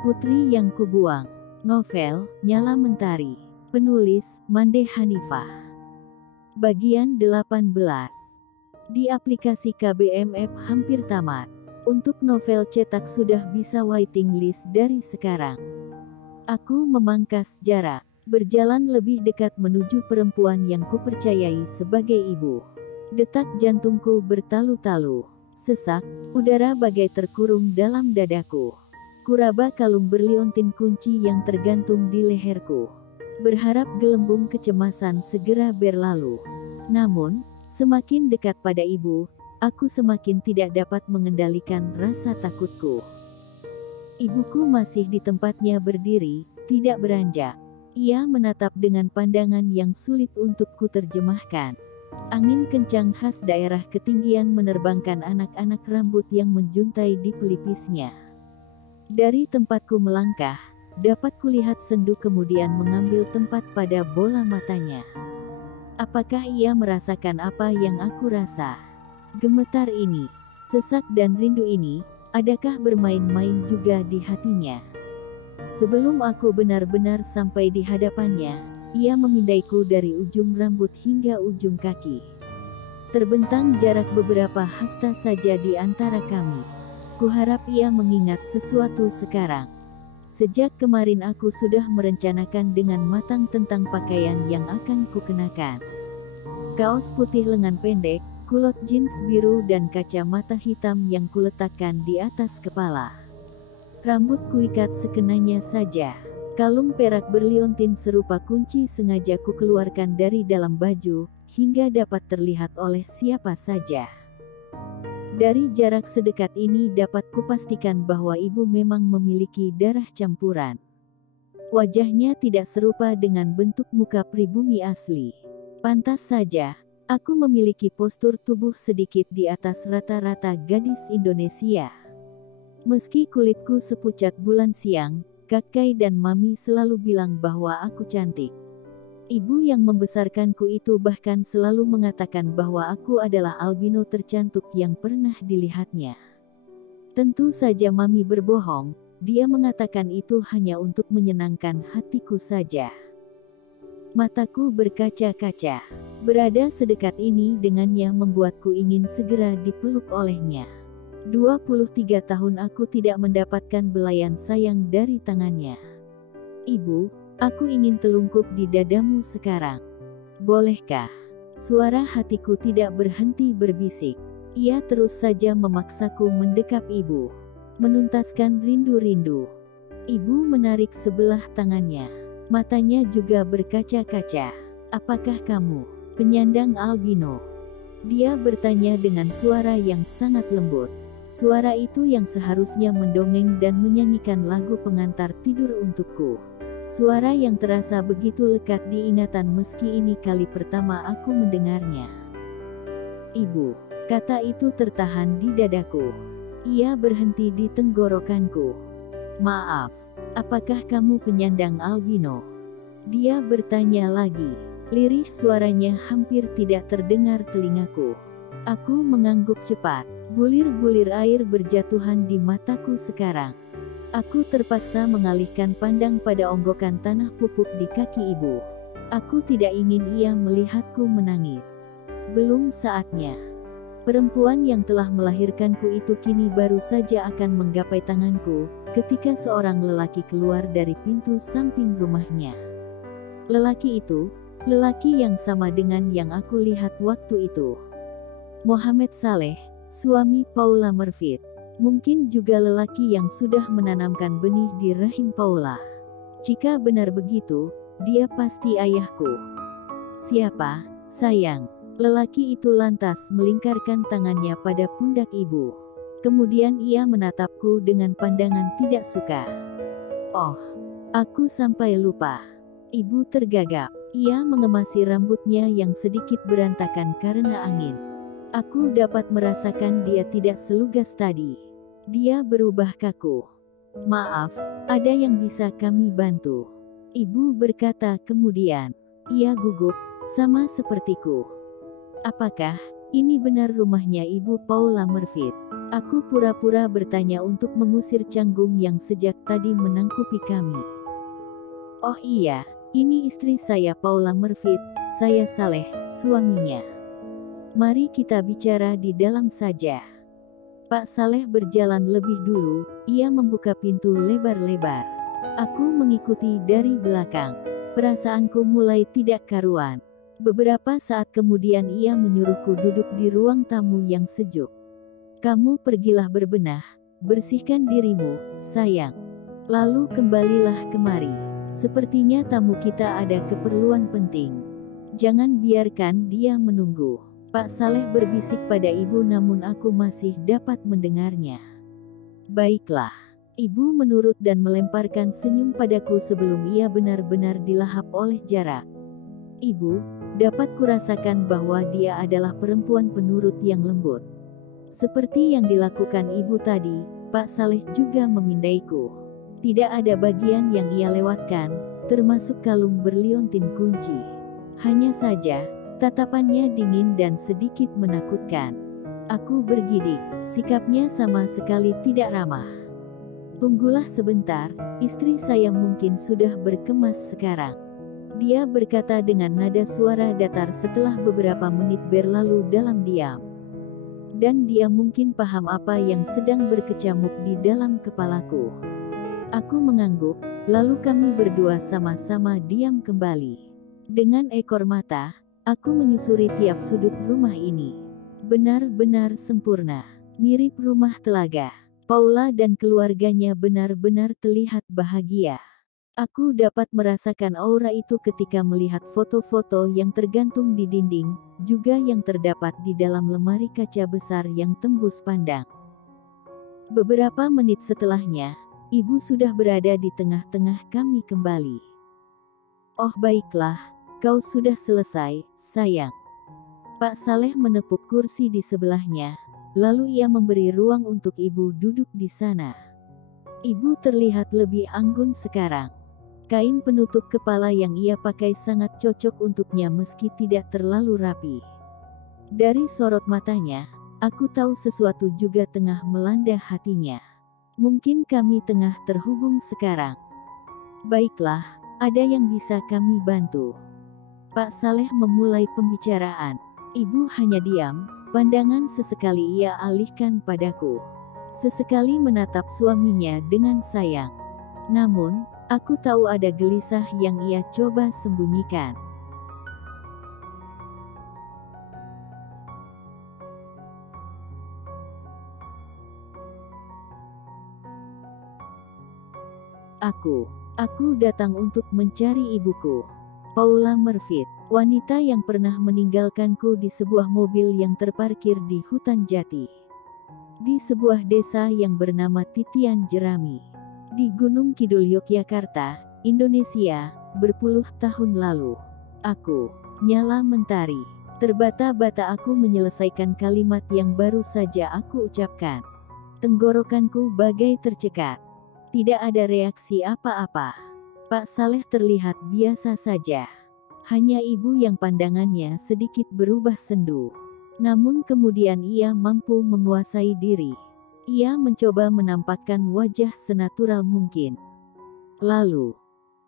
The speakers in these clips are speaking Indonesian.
Putri yang Kubuang. Novel, Nyala Mentari. Penulis, Mande Hanifah. Bagian 18. Di aplikasi KBMF hampir tamat. Untuk novel cetak sudah bisa waiting list dari sekarang. Aku memangkas jarak, berjalan lebih dekat menuju perempuan yang kupercayai sebagai ibu. Detak jantungku bertalu-talu, sesak, udara bagai terkurung dalam dadaku. Kuraba kalung berliontin kunci yang tergantung di leherku. Berharap gelembung kecemasan segera berlalu. Namun, semakin dekat pada ibu, aku semakin tidak dapat mengendalikan rasa takutku. Ibuku masih di tempatnya berdiri, tidak beranjak. Ia menatap dengan pandangan yang sulit untuk kuterjemahkan. Angin kencang khas daerah ketinggian menerbangkan anak-anak rambut yang menjuntai di pelipisnya. Dari tempatku melangkah, dapat kulihat sendu kemudian mengambil tempat pada bola matanya. Apakah ia merasakan apa yang aku rasa? Gemetar ini, sesak dan rindu ini, adakah bermain-main juga di hatinya? Sebelum aku benar-benar sampai di hadapannya, ia memindaiku dari ujung rambut hingga ujung kaki. Terbentang jarak beberapa hasta saja di antara kami. Kuharap ia mengingat sesuatu sekarang. Sejak kemarin aku sudah merencanakan dengan matang tentang pakaian yang akan kukenakan. Kaos putih lengan pendek, kulot jeans biru dan kacamata hitam yang kuletakkan di atas kepala. Rambut kuikat sekenanya saja. Kalung perak berliontin serupa kunci sengaja kukeluarkan dari dalam baju, hingga dapat terlihat oleh siapa saja. Dari jarak sedekat ini dapat kupastikan bahwa ibu memang memiliki darah campuran. Wajahnya tidak serupa dengan bentuk muka pribumi asli. Pantas saja, aku memiliki postur tubuh sedikit di atas rata-rata gadis Indonesia. Meski kulitku sepucat bulan siang, kakek dan mami selalu bilang bahwa aku cantik. Ibu yang membesarkanku itu bahkan selalu mengatakan bahwa aku adalah albino tercantik yang pernah dilihatnya. Tentu saja mami berbohong, dia mengatakan itu hanya untuk menyenangkan hatiku saja. Mataku berkaca-kaca. Berada sedekat ini dengannya membuatku ingin segera dipeluk olehnya. 23 tahun aku tidak mendapatkan belayan sayang dari tangannya. Ibu, aku ingin telungkup di dadamu sekarang. Bolehkah? Suara hatiku tidak berhenti berbisik. Ia terus saja memaksaku mendekap ibu. Menuntaskan rindu-rindu. Ibu menarik sebelah tangannya. Matanya juga berkaca-kaca. Apakah kamu penyandang albino? Dia bertanya dengan suara yang sangat lembut. Suara itu yang seharusnya mendongeng dan menyanyikan lagu pengantar tidur untukku. Suara yang terasa begitu lekat di ingatan meski ini kali pertama aku mendengarnya. Ibu, kata itu tertahan di dadaku. Ia berhenti di tenggorokanku. Maaf, apakah kamu penyandang albino? Dia bertanya lagi. Lirih suaranya hampir tidak terdengar telingaku. Aku mengangguk cepat. Bulir-bulir air berjatuhan di mataku sekarang. Aku terpaksa mengalihkan pandang pada onggokan tanah pupuk di kaki ibu. Aku tidak ingin ia melihatku menangis. Belum saatnya. Perempuan yang telah melahirkanku itu kini baru saja akan menggapai tanganku, ketika seorang lelaki keluar dari pintu samping rumahnya. Lelaki itu, lelaki yang sama dengan yang aku lihat waktu itu. Mohamed Saleh, suami Paula Murfidd. Mungkin juga lelaki yang sudah menanamkan benih di rahim Paula. Jika benar begitu, dia pasti ayahku. Siapa, sayang? Lelaki itu lantas melingkarkan tangannya pada pundak ibu. Kemudian ia menatapku dengan pandangan tidak suka. Oh, aku sampai lupa. Ibu tergagap. Ia mengemasi rambutnya yang sedikit berantakan karena angin. Aku dapat merasakan dia tidak selugas tadi. Dia berubah kaku. Maaf, ada yang bisa kami bantu? Ibu berkata kemudian. Ia gugup, sama sepertiku. Apakah ini benar rumahnya Ibu Paula Murfidd? Aku pura-pura bertanya untuk mengusir canggung yang sejak tadi menangkupi kami. Oh iya, ini istri saya Paula Murphy, saya Saleh, suaminya. Mari kita bicara di dalam saja. Pak Saleh berjalan lebih dulu, ia membuka pintu lebar-lebar. Aku mengikuti dari belakang. Perasaanku mulai tidak karuan. Beberapa saat kemudian ia menyuruhku duduk di ruang tamu yang sejuk. Kamu pergilah berbenah, bersihkan dirimu, sayang. Lalu kembalilah kemari. Sepertinya tamu kita ada keperluan penting. Jangan biarkan dia menunggu. Pak Saleh berbisik pada ibu namun aku masih dapat mendengarnya. Baiklah. Ibu menurut dan melemparkan senyum padaku sebelum ia benar-benar dilahap oleh jarak. Ibu, dapat kurasakan bahwa dia adalah perempuan penurut yang lembut. Seperti yang dilakukan ibu tadi, Pak Saleh juga memindaiku. Tidak ada bagian yang ia lewatkan, termasuk kalung berliontin kunci. Hanya saja, tatapannya dingin dan sedikit menakutkan. Aku bergidik, sikapnya sama sekali tidak ramah. Tunggulah sebentar, istri saya mungkin sudah berkemas sekarang. Dia berkata dengan nada suara datar setelah beberapa menit berlalu dalam diam. Dan dia mungkin paham apa yang sedang berkecamuk di dalam kepalaku. Aku mengangguk, lalu kami berdua sama-sama diam kembali. Dengan ekor mata, aku menyusuri tiap sudut rumah ini. Benar-benar sempurna, mirip rumah telaga. Paula dan keluarganya benar-benar terlihat bahagia. Aku dapat merasakan aura itu ketika melihat foto-foto yang tergantung di dinding, juga yang terdapat di dalam lemari kaca besar yang tembus pandang. Beberapa menit setelahnya, ibu sudah berada di tengah-tengah kami kembali. Oh baiklah, kau sudah selesai, sayang. Pak Saleh menepuk kursi di sebelahnya, lalu ia memberi ruang untuk ibu duduk di sana. Ibu terlihat lebih anggun sekarang. Kain penutup kepala yang ia pakai sangat cocok untuknya meski tidak terlalu rapi. Dari sorot matanya, aku tahu sesuatu juga tengah melanda hatinya. Mungkin kami tengah terhubung sekarang. Baiklah, ada yang bisa kami bantu. Pak Saleh memulai pembicaraan. Ibu hanya diam, pandangan sesekali ia alihkan padaku. Sesekali menatap suaminya dengan sayang. Namun, aku tahu ada gelisah yang ia coba sembunyikan. Aku datang untuk mencari ibuku. Paula Murphy, wanita yang pernah meninggalkanku di sebuah mobil yang terparkir di hutan jati. Di sebuah desa yang bernama Titian Jerami. Di Gunung Kidul Yogyakarta, Indonesia, berpuluh tahun lalu. Aku, Nyala Mentari. Terbata-bata aku menyelesaikan kalimat yang baru saja aku ucapkan. Tenggorokanku bagai tercekat. Tidak ada reaksi apa-apa. Pak Saleh terlihat biasa saja. Hanya ibu yang pandangannya sedikit berubah sendu. Namun kemudian ia mampu menguasai diri. Ia mencoba menampakkan wajah senatural mungkin. Lalu,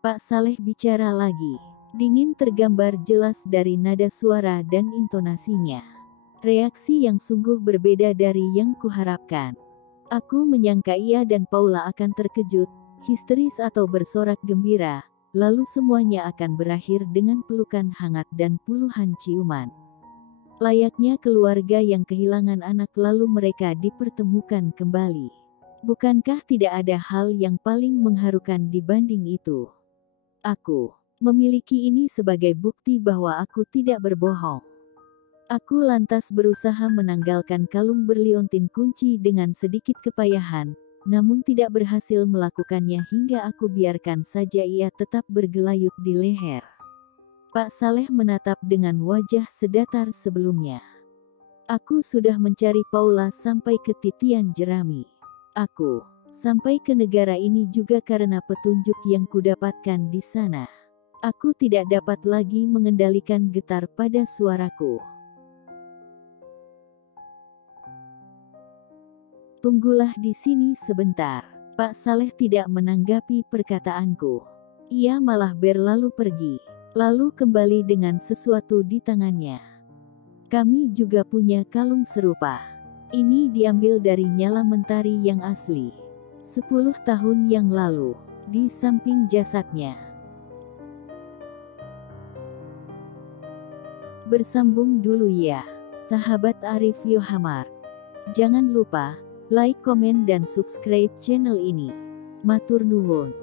Pak Saleh bicara lagi. Dingin tergambar jelas dari nada suara dan intonasinya. Reaksi yang sungguh berbeda dari yang kuharapkan. Aku menyangka ia dan Paula akan terkejut, histeris atau bersorak gembira, lalu semuanya akan berakhir dengan pelukan hangat dan puluhan ciuman. Layaknya keluarga yang kehilangan anak lalu mereka dipertemukan kembali. Bukankah tidak ada hal yang paling mengharukan dibanding itu? Aku memiliki ini sebagai bukti bahwa aku tidak berbohong. Aku lantas berusaha menanggalkan kalung berliontin kunci dengan sedikit kepayahan, namun tidak berhasil melakukannya hingga aku biarkan saja ia tetap bergelayut di leher. Pak Saleh menatap dengan wajah sedatar sebelumnya. Aku sudah mencari Paula sampai ke Titian Jerami. Aku sampai ke negara ini juga karena petunjuk yang kudapatkan di sana. Aku tidak dapat lagi mengendalikan getar pada suaraku. Tunggulah di sini sebentar. Pak Saleh tidak menanggapi perkataanku. Ia malah berlalu pergi, lalu kembali dengan sesuatu di tangannya. Kami juga punya kalung serupa. Ini diambil dari Nyala Mentari yang asli. 10 tahun yang lalu, di samping jasadnya. Bersambung dulu ya, sahabat Arif Yohamar. Jangan lupa like, komen, dan subscribe channel ini. Matur nuwun.